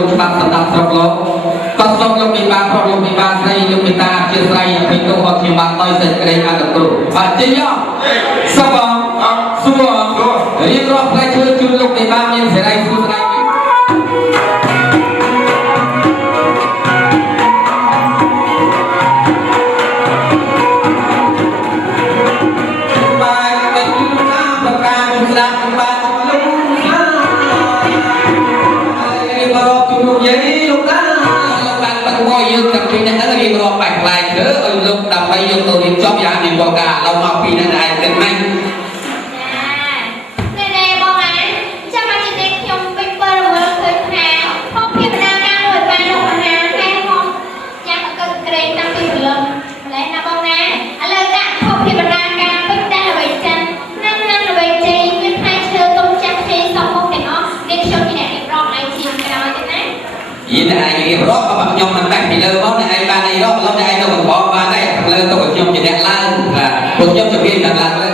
លោកច្បាប់សម្ដាប់ស្រុកលោកក៏សូមលោកពិបាកប្រុសលោកពិបាកស្រីលោកមេតាអធិស្ឋានអភិទូអធិបានដោយសេចក្តីអនុគ្រោះបាទជិញអសូមសួររៀបរាប់ផ្លែឈើជូនលោកពិបាកមានសេរីសួស្តីយើងតែពីនេះរៀបរាប់បែបផ្លែឈើឲ្យលោកដើម្បីយកទៅរៀបចំយ៉ាងនេះបងការដល់មកពីនេះឯងគិតមិនណែបងអាចាំមកជិះខ្ញុំពេញបើមើលឃើញថាផងពីបណ្ដាការមួយបានលោកអាហារតែមកចាំក៏គិតក្រែងតាំងពីព្រលឹមម្លេះណាបងណាឥឡូវដាក់ផងពីបណ្ដាការពេញតែអ្វីចិននឹងអ្វីជ័យមានផ្លែឈើទុំចាស់ជ័យសំមុខទាំងអស់នេះខ្ញុំជាអ្នករៀបរាប់ឲ្យជាក្រោយទេណាយីតែឯងរៀបរាប់ក៏បាក់ខ្ញុំមិនដែរពីលើមកតែឯងបានឯងរាប់លោកតែឯងទៅបង្កបានដែរលើទៅខ្ញុំជាអ្នកឡើងបាទពួកខ្ញុំជំនាញដល់ឡើងលើ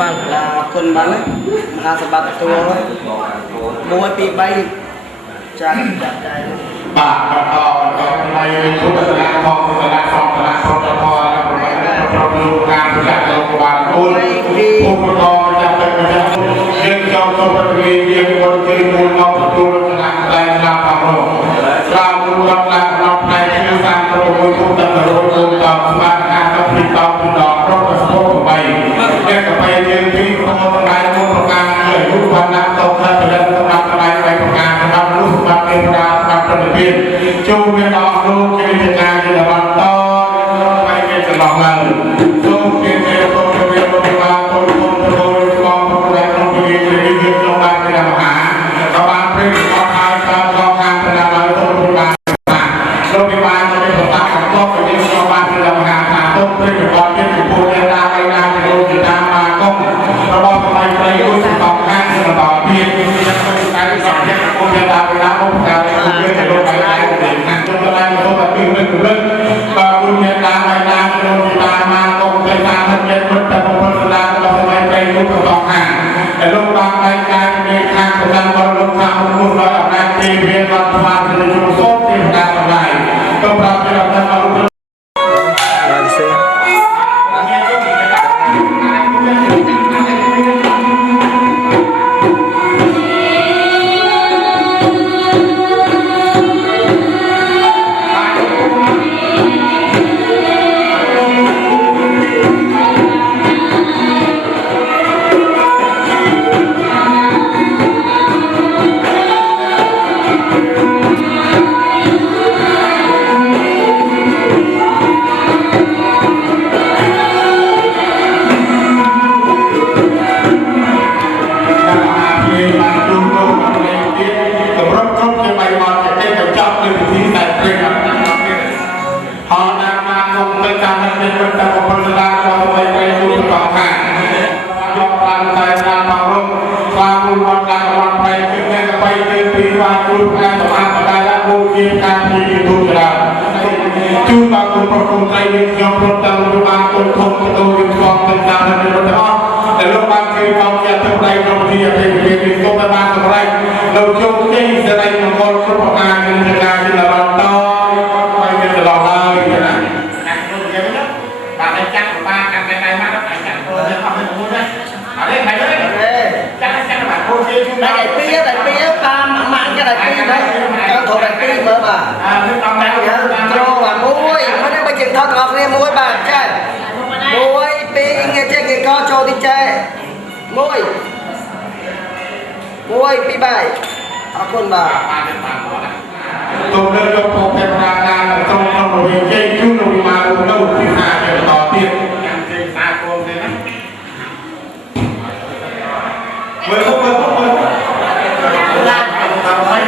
បានគុណបានមហាសម្បត្តិទទួល1 2 3ចាក់ចាក់ដែរបាទបន្តថ្លៃពុទ្ធសាសនាផងសាសនាផងសាសនាផងទៅផងប្រពៃការប្រកាសលោកបានគោលពុទ្ធកងចាប់តែយើងចង់ទៅប្រតិយើងបុនទីមូលមកទទួលសាសនាតែស្លាប់ផងនោះស្លាប់មុនដល់ដល់ផ្នែកគឺសាសនាមួយពុទ្ធទៅរកទៅស្មារតី ប្រាប់ពីរដ្ឋាភិបាល បានសេ ជួនមកគុំប្រគុំត្រីយើងខ្ញុំប្រត់តាមរបានគុំធំទៅយើងស្គាល់ទៅតាមនៅរត់អស់ដែលលោកបានគេបោកជាទៅដៃក្នុងទីអភិបាលគេគុំបានសម្រេចលោកជោគជ័យសេរីមង្គលគ្រប់ប្រការនឹងការជារត់តបាយទៅឡោះហើយណាអានោះយ៉ាងណាបាទតែចាក់បានកាន់តែមកអាចចាក់ទៅអត់ទៅមុនណាអរេហើយចាក់បាទអូខេជួនតែពីតាមម៉ាក់គេតែពីទៅចូលទៅពីមើលបាទនឹងតាមតែចូលបាទមួយមិនได้បើជាថតទាំងអស់គ្នាមួយបាទចាមួយពីរងាចេះគេក៏ចូលទីចេះមួយពីរបាយអរគុណបាទទុំលើយកពពែប្រាដាត្រង់ក្នុងរវាងជ័យជួនរវាងមកនៅពីខាងបន្តទៀតយ៉ាងជ័យសាគមទេណាមើលឡានតាមហើយ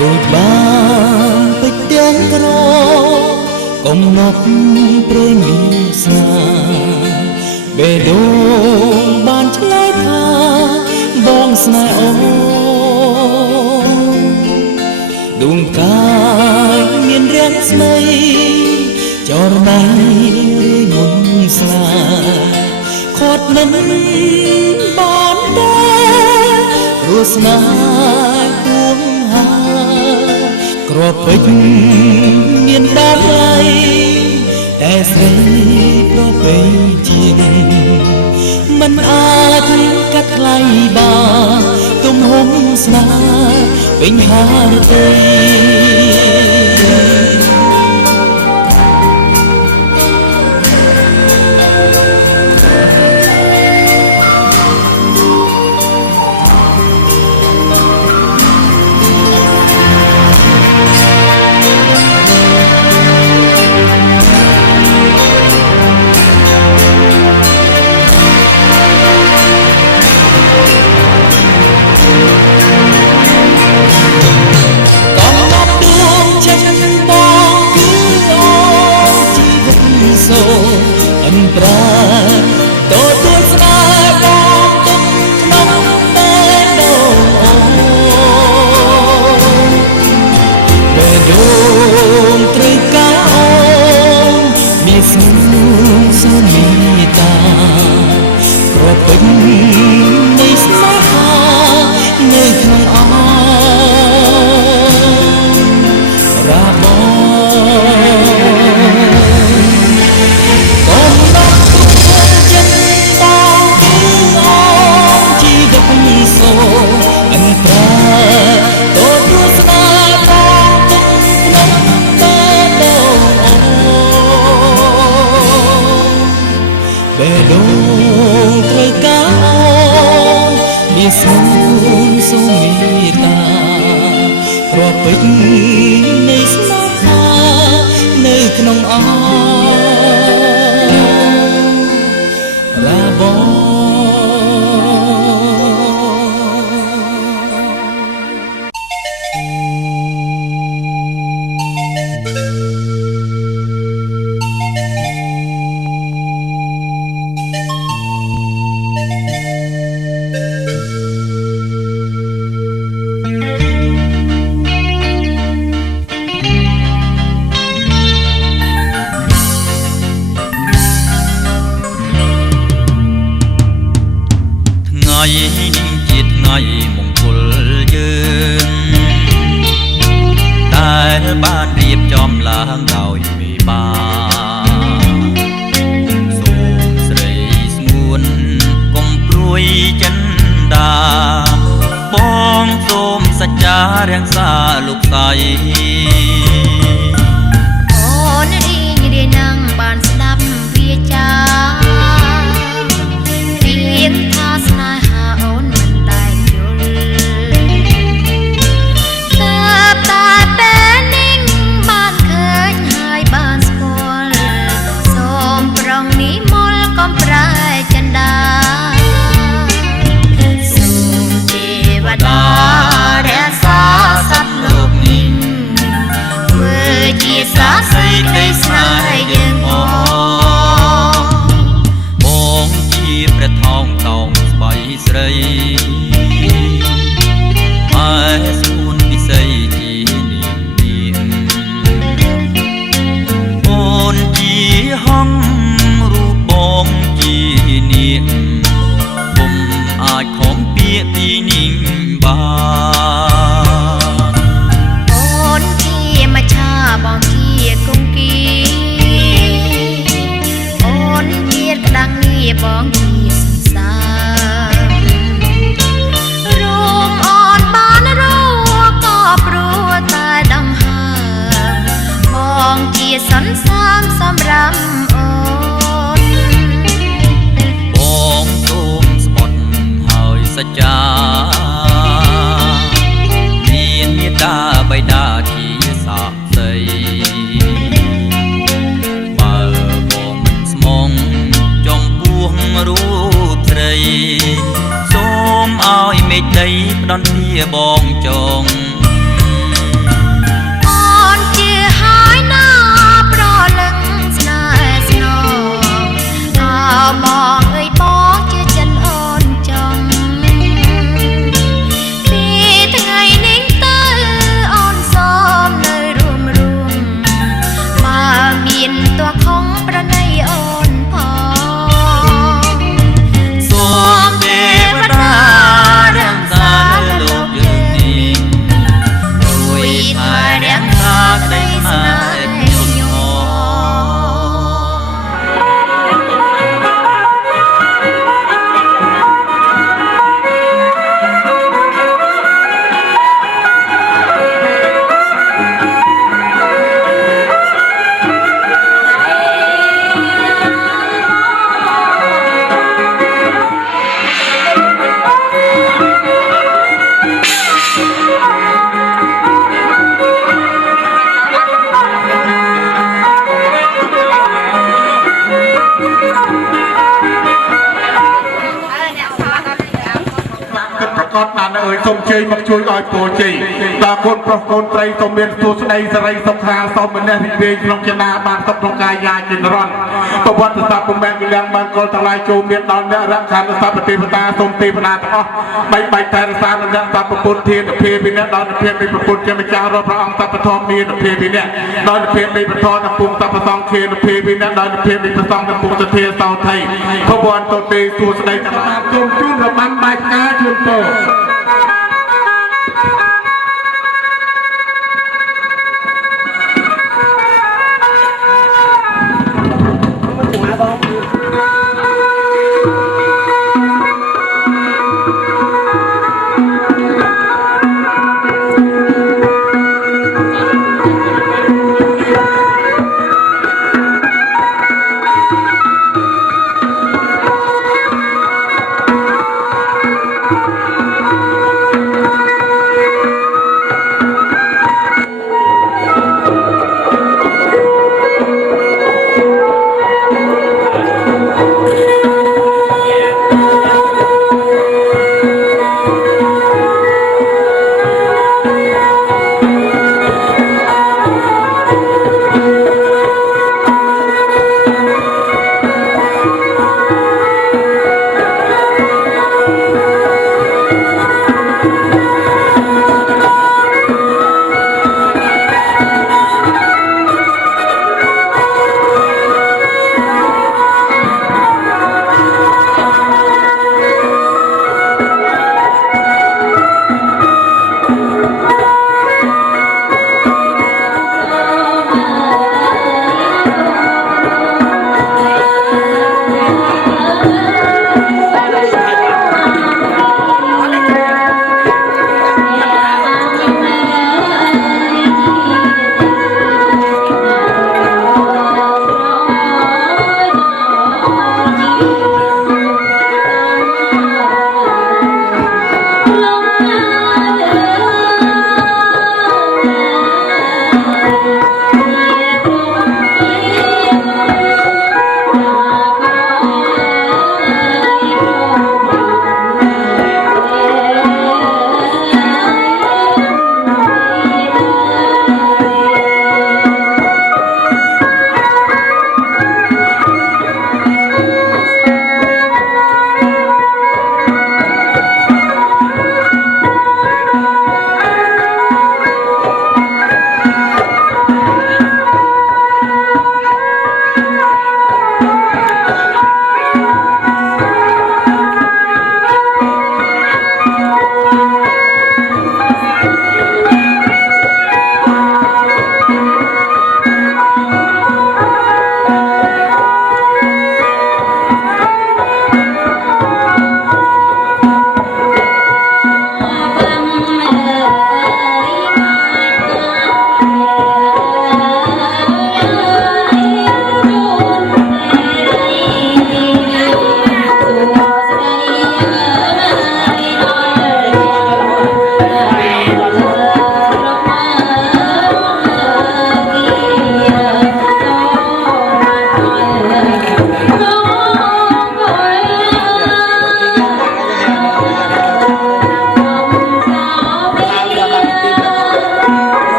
ដូចបានពេចទាំងក្រកំណត់ព្រេងមានស្នាបេះដូងបានឆ្លើយថាបងស្នេហ៍អូដួងកាយមានរាំងស្មីចរណៃរឿយមុនស្លាខាត់មិនបាន ស្នេហ៍ពួងហាក្របពេជ្រមានតម្លៃតែស្រីប្រពៃជាងមិនអាចកាត់ថ្លៃបានទំហំស្នេហ៍ពេញហារតី អន្តរាទទួលស្នេហ៍បងទុកក្នុងតែដូងបេះដូងត្រូវការអូនមានស្នូលសុមេតាប្រពេញនៃស្នេហានៅក្នុងអរាបងអន្តរាទទួលស្នេហ៍បងទុកក្នុងតែដូងបេះដូងត្រូវការមានស្នូលសុមេតាគ្រាប់ពេជ្រនៃស្នេហានៅក្នុងអរាបង ជាថ្ងៃមង្គលយើងតែបានរៀបចំឡើងដោយមេបាសូមស្រីស្ងួនកុំព្រួយចិនដាបងសូមសច្ចារាំងសាលោកស្រីអូនរីងរាយនឹងបានស្ដាប់វាចារៀងថាស្នេហាអូនមិនដែលយល់តែពេលនេះបានឃើញហើយបានស្គាល់សូមប្រងនិមលកុំប្រែចិនដាសូមទេវតារក្សាសត្វលោកនេះធ្វើជាសាស័យក្តីស្នេហ៍យើងបងជាព្រះថោងតោងស្បៃស្រីហើយស្មួនពិសីជានាមអូនជាហងរូបបងជានាមពុំអាចខំពាក្យពីនេះបានអូនជាមច្ឆាបងជាគង្គីអូនជាក្តាំងងារបងជាសន្សារួមអូនបានរស់ក៏ព្រោះតែដង្ហើមបងជាសន្សាមសម្រាប់អូនបងសូមស្បត់ហើយសច្ចាមានមេត្តាបិតាជាសាក្សីបើបងមិនស្មងចំពោះរូបស្រីសូមឲ្យមេឃដីផ្ដន់ទាបងចងអូនជាហើយណាប្រលឹងស្នេហ៍ស្នងអើបងអើយបងជាចិនអូនចង់ពីថ្ងៃនេះទៅអូនសូមនៅរួមបើមានតួខំប្រណីអូនផងសូមទេវតារាំងសាលើ เอ่ยสมเจยมาช่วยอ้อยโปรเจยตาคนประคนไตรสมเมียนตัวสไนสไรสมคาสมเนริเวงลงเจนาบานตบตรงกายยาจินรอนประวัติศาสตร์ผมแบ่งวิญญาณบานกอลทลายโจมเมียนดอนเนรักขันศาสตร์ปฏิปตาสมตีปนาต่อใบไทยสารนันตาประปุนเทียนเพวิเนดอนเพวิประปุนเจมิจารพระองค์ตาปฐมมีเพวิเนดอนเพวิปฐมปุงตาปสองเทียนเพวิเนดอนเพวิปสองปุงเทียนเสาไทยพระบวนตัวเตตัวสไนจังหวัดจุนจุนระบันใบกาจุนโต